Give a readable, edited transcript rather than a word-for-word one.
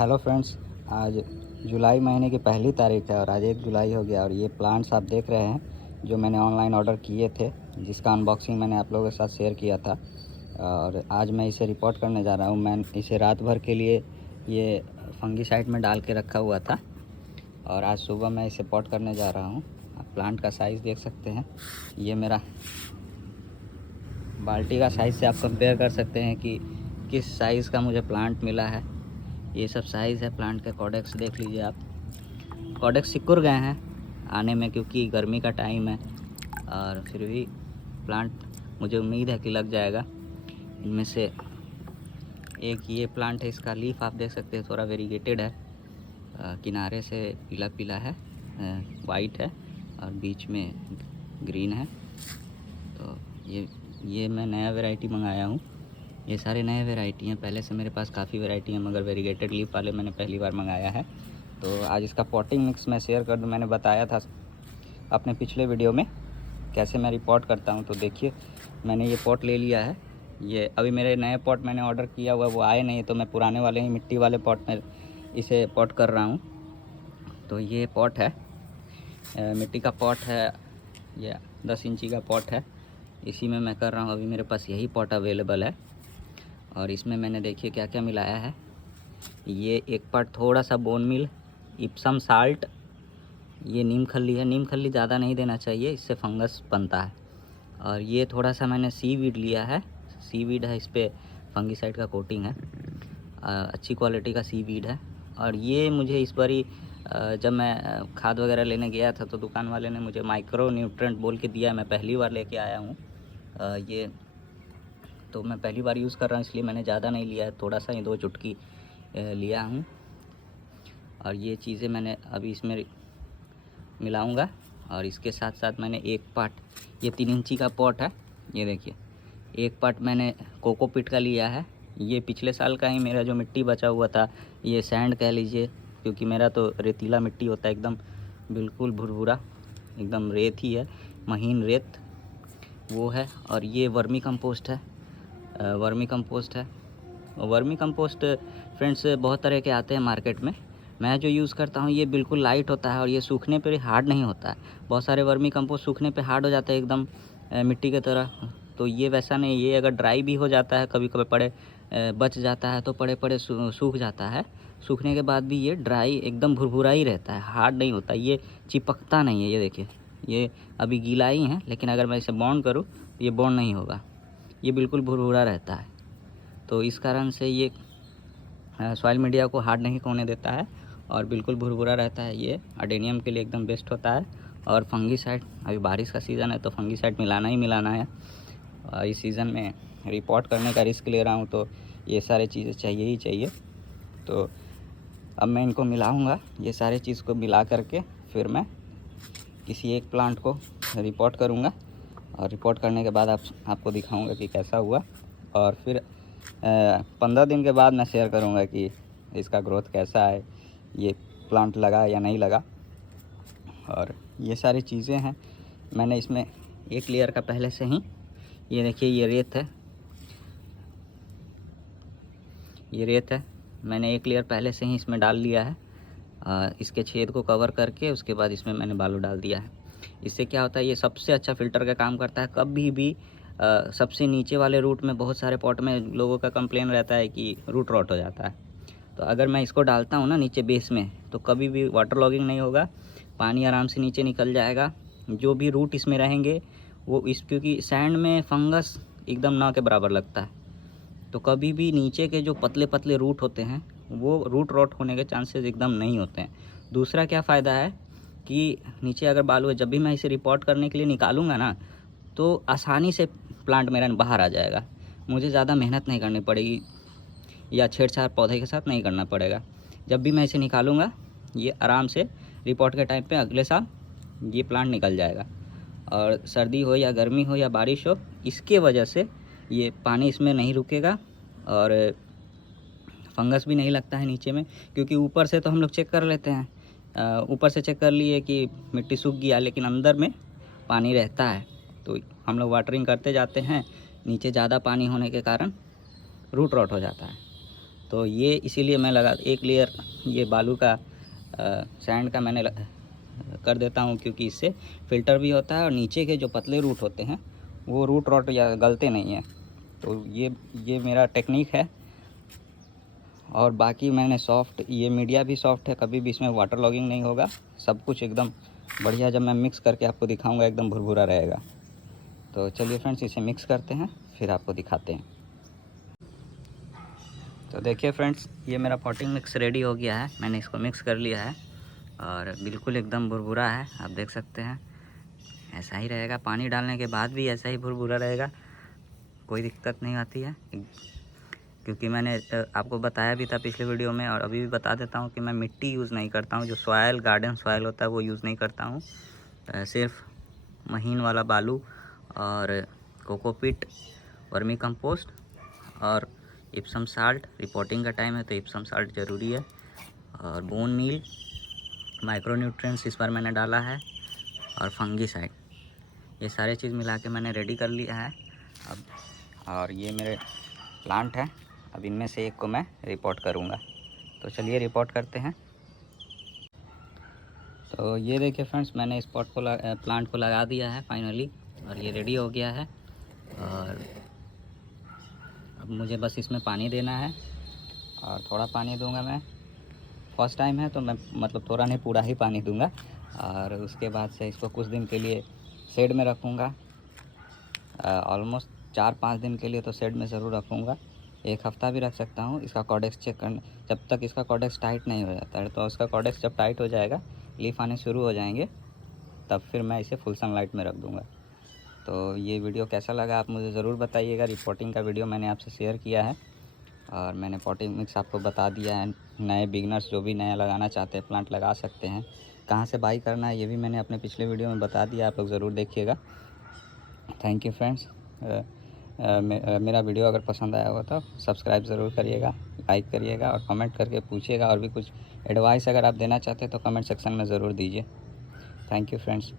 Hello friends, आज जुलाई महीने की पहली तारीख है और आज 1 जुलाई हो गया। और ये प्लांट्स आप देख रहे हैं जो मैंने ऑनलाइन ऑर्डर किए थे, जिसका अनबॉक्सिंग मैंने आप लोगों के साथ शेयर किया था। और आज मैं इसे रिपोर्ट करने जा रहा हूँ। मैं इसे रात भर के लिए ये फंगीसाइड में डाल के रखा हुआ था और आज सुबह मैं इसे पॉट करने जा रहा हूँ। आप प्लांट का साइज़ देख सकते हैं। ये मेरा बाल्टी का साइज़ से आप कंपेयर कर सकते हैं कि किस साइज़ का मुझे प्लांट मिला है। ये सब साइज़ है प्लांट के। कॉडेक्स देख लीजिए आप। कॉडेक्स सिकुड़ गए हैं आने में क्योंकि गर्मी का टाइम है, और फिर भी प्लांट मुझे उम्मीद है कि लग जाएगा। इनमें से एक ये प्लांट है, इसका लीफ आप देख सकते हैं थोड़ा वेरीगेटेड है, किनारे से पीला पीला है, वाइट है और बीच में ग्रीन है। तो ये मैं नया वैरायटी मंगाया हूँ। ये सारे नए वैरायटी हैं, पहले से मेरे पास काफ़ी वैरायटी हैं, मगर वेरीगेटेड लीफ वाले मैंने पहली बार मंगाया है। तो आज इसका पॉटिंग मिक्स मैं शेयर कर दूँ। मैंने बताया था अपने पिछले वीडियो में कैसे मैं रिपोर्ट करता हूँ। तो देखिए, मैंने ये पॉट ले लिया है। ये अभी मेरे नए पॉट मैंने ऑर्डर किया हुआ वो आए नहीं, तो मैं पुराने वाले ही मिट्टी वाले पॉट में इसे पॉट कर रहा हूँ। तो ये पॉट है, मिट्टी का पॉट है, ये 10 इंची का पॉट है। इसी में मैं कर रहा हूँ। अभी मेरे पास यही पॉट अवेलेबल है और इसमें मैंने देखिए क्या क्या मिलाया है। ये एक पार्ट थोड़ा सा बोन मील, इप्सम साल्ट, ये नीम खल्ली है। नीम खल्ली ज़्यादा नहीं देना चाहिए, इससे फंगस बनता है। और ये थोड़ा सा मैंने सीवीड लिया है। सीवीड है, इस पर फंगीसाइड का कोटिंग है, अच्छी क्वालिटी का सीवीड है। और ये मुझे इस बारी जब मैं खाद वगैरह लेने गया था तो दुकान वाले ने मुझे माइक्रो न्यूट्रेंट बोल के दिया। मैं पहली बार लेके आया हूँ ये, तो मैं पहली बार यूज़ कर रहा हूँ, इसलिए मैंने ज़्यादा नहीं लिया है, थोड़ा सा ही 2 चुटकी लिया हूँ। और ये चीज़ें मैंने अभी इसमें मिलाऊंगा। और इसके साथ साथ मैंने एक पार्ट, ये 3 इंची का पॉट है, ये देखिए, एक पार्ट मैंने कोकोपीट का लिया है। ये पिछले साल का ही मेरा जो मिट्टी बचा हुआ था, ये सैंड कह लीजिए, क्योंकि मेरा तो रेतीला मिट्टी होता है, एकदम बिल्कुल भुरभुरा, एकदम रेत ही है, महीन रेत वो है। और ये वर्मी कंपोस्ट है, वर्मी कंपोस्ट है। वर्मी कंपोस्ट फ्रेंड्स बहुत तरह के आते हैं मार्केट में। मैं जो यूज़ करता हूँ ये बिल्कुल लाइट होता है और ये सूखने पे हार्ड नहीं होता है। बहुत सारे वर्मी कंपोस्ट सूखने पे हार्ड हो जाते हैं एकदम मिट्टी की तरह। तो ये वैसा नहीं, ये अगर ड्राई भी हो जाता है, कभी कभी पड़े बच जाता है तो पड़े पड़े सूख जाता है। सूखने के बाद भी ये ड्राई एकदम भुरभुरा ही रहता है, हार्ड नहीं होता, ये चिपकता नहीं है। ये देखिए, ये अभी गीला ही है, लेकिन अगर मैं इसे बॉन्ड करूँ तो ये बॉन्ड नहीं होगा, ये बिल्कुल भुरभुरा रहता है। तो इस कारण से ये सॉइल मीडिया को हार्ड नहीं होने देता है और बिल्कुल भुरभुरा रहता है। ये अडेनियम के लिए एकदम बेस्ट होता है। और फंगीसाइड, अभी बारिश का सीज़न है तो फंगीसाइड मिलाना ही मिलाना है। इस सीज़न में रिपोर्ट करने का रिस्क ले रहा हूँ, तो ये सारे चीज़ें चाहिए ही चाहिए। तो अब मैं इनको मिलाऊँगा, ये सारे चीज़ को मिला करके फिर मैं किसी एक प्लांट को रिपोर्ट करूँगा। और रिपोर्ट करने के बाद आपको दिखाऊँगा कि कैसा हुआ। और फिर 15 दिन के बाद मैं शेयर करूँगा कि इसका ग्रोथ कैसा है, ये प्लांट लगा या नहीं लगा। और ये सारी चीज़ें हैं। मैंने इसमें एक लेयर का पहले से ही, ये देखिए, ये रेत है, ये रेत है, मैंने एक लेयर पहले से ही इसमें डाल लिया है। इसके छेद को कवर करके उसके बाद इसमें मैंने बालू डाल दिया है। इससे क्या होता है, ये सबसे अच्छा फ़िल्टर का काम करता है। कभी भी सबसे नीचे वाले रूट में, बहुत सारे पॉट में लोगों का कंप्लेन रहता है कि रूट रॉट हो जाता है। तो अगर मैं इसको डालता हूँ ना नीचे बेस में, तो कभी भी वाटर लॉगिंग नहीं होगा, पानी आराम से नीचे निकल जाएगा। जो भी रूट इसमें रहेंगे वो क्योंकि सैंड में फंगस एकदम ना के बराबर लगता है, तो कभी भी नीचे के जो पतले पतले रूट होते हैं वो रूट रॉट होने के चांसेस एकदम नहीं होते हैं। दूसरा क्या फ़ायदा है कि नीचे अगर बालू है, जब भी मैं इसे रिपोर्ट करने के लिए निकालूंगा ना, तो आसानी से प्लांट मेरा बाहर आ जाएगा। मुझे ज़्यादा मेहनत नहीं करनी पड़ेगी या छेड़छाड़ पौधे के साथ नहीं करना पड़ेगा। जब भी मैं इसे निकालूंगा, ये आराम से रिपोर्ट के टाइम पे अगले साल ये प्लांट निकल जाएगा। और सर्दी हो या गर्मी हो या बारिश हो, इसके वजह से ये पानी इसमें नहीं रुकेगा और फंगस भी नहीं लगता है नीचे में। क्योंकि ऊपर से तो हम लोग चेक कर लेते हैं, ऊपर से चेक कर लिए कि मिट्टी सूख गया, लेकिन अंदर में पानी रहता है। तो हम लोग वाटरिंग करते जाते हैं, नीचे ज़्यादा पानी होने के कारण रूट रॉट हो जाता है। तो ये इसीलिए मैं लगा एक लेयर ये बालू का सैंड का मैंने कर देता हूँ, क्योंकि इससे फ़िल्टर भी होता है और नीचे के जो पतले रूट होते हैं वो रूट रॉट या गलते नहीं हैं। तो ये मेरा टेक्निक है। और बाकी मैंने सॉफ्ट, ये मीडिया भी सॉफ्ट है, कभी भी इसमें वाटर लॉगिंग नहीं होगा। सब कुछ एकदम बढ़िया, जब मैं मिक्स करके आपको दिखाऊंगा एकदम भुरभुरा रहेगा। तो चलिए फ्रेंड्स, इसे मिक्स करते हैं फिर आपको दिखाते हैं। तो देखिए फ्रेंड्स, ये मेरा पॉटिंग मिक्स रेडी हो गया है। मैंने इसको मिक्स कर लिया है और बिल्कुल एकदम भुरभुरा है, आप देख सकते हैं। ऐसा ही रहेगा, पानी डालने के बाद भी ऐसा ही भुरभुरा रहेगा, कोई दिक्कत नहीं आती है। क्योंकि मैंने आपको बताया भी था पिछले वीडियो में, और अभी भी बता देता हूँ कि मैं मिट्टी यूज़ नहीं करता हूँ। जो सॉयल, गार्डन सॉयल होता है वो यूज़ नहीं करता हूँ। सिर्फ महीन वाला बालू और कोकोपीट, वर्मी कंपोस्ट और इप्सम साल्ट। रिपोर्टिंग का टाइम है तो इप्सम साल्ट ज़रूरी है। और बोन मील, माइक्रोन्यूट्रिएंट्स इस बार मैंने डाला है, और फंगीसाइड। ये सारे चीज़ मिला के मैंने रेडी कर लिया है अब। और ये मेरे प्लांट हैं, अब इनमें से एक को मैं रिपोर्ट करूँगा। तो चलिए रिपोर्ट करते हैं। तो ये देखिए फ्रेंड्स, मैंने इस प्लांट को लगा दिया है फाइनली, और ये रेडी हो गया है। और अब मुझे बस इसमें पानी देना है, और थोड़ा पानी दूंगा मैं। फर्स्ट टाइम है तो मैं मतलब थोड़ा नहीं, पूरा ही पानी दूंगा। और उसके बाद से इसको कुछ दिन के लिए शेड में रखूँगा। ऑलमोस्ट 4-5 दिन के लिए तो शेड में ज़रूर रखूँगा। 1 हफ़्ता भी रख सकता हूँ। इसका कॉडेक्स चेक करना, जब तक इसका कॉडेक्स टाइट नहीं हो जाता है। तो इसका कॉडेक्स जब टाइट हो जाएगा, लीफ आने शुरू हो जाएंगे, तब फिर मैं इसे फुल सनलाइट में रख दूँगा। तो ये वीडियो कैसा लगा आप मुझे ज़रूर बताइएगा। रिपोर्टिंग का वीडियो मैंने आपसे शेयर किया है, और मैंने पॉटिंग मिक्स आपको बता दिया है। नए बिगनर्स जो भी नया लगाना चाहते हैं, प्लांट लगा सकते हैं। कहाँ से बाई करना है ये भी मैंने अपने पिछले वीडियो में बता दिया, आप लोग ज़रूर देखिएगा। Thank you friends. मेरा वीडियो अगर पसंद आया हो तो सब्सक्राइब ज़रूर करिएगा, लाइक करिएगा, और कमेंट करके पूछिएगा। और भी कुछ एडवाइस अगर आप देना चाहते हैं तो कमेंट सेक्शन में ज़रूर दीजिए। Thank you friends.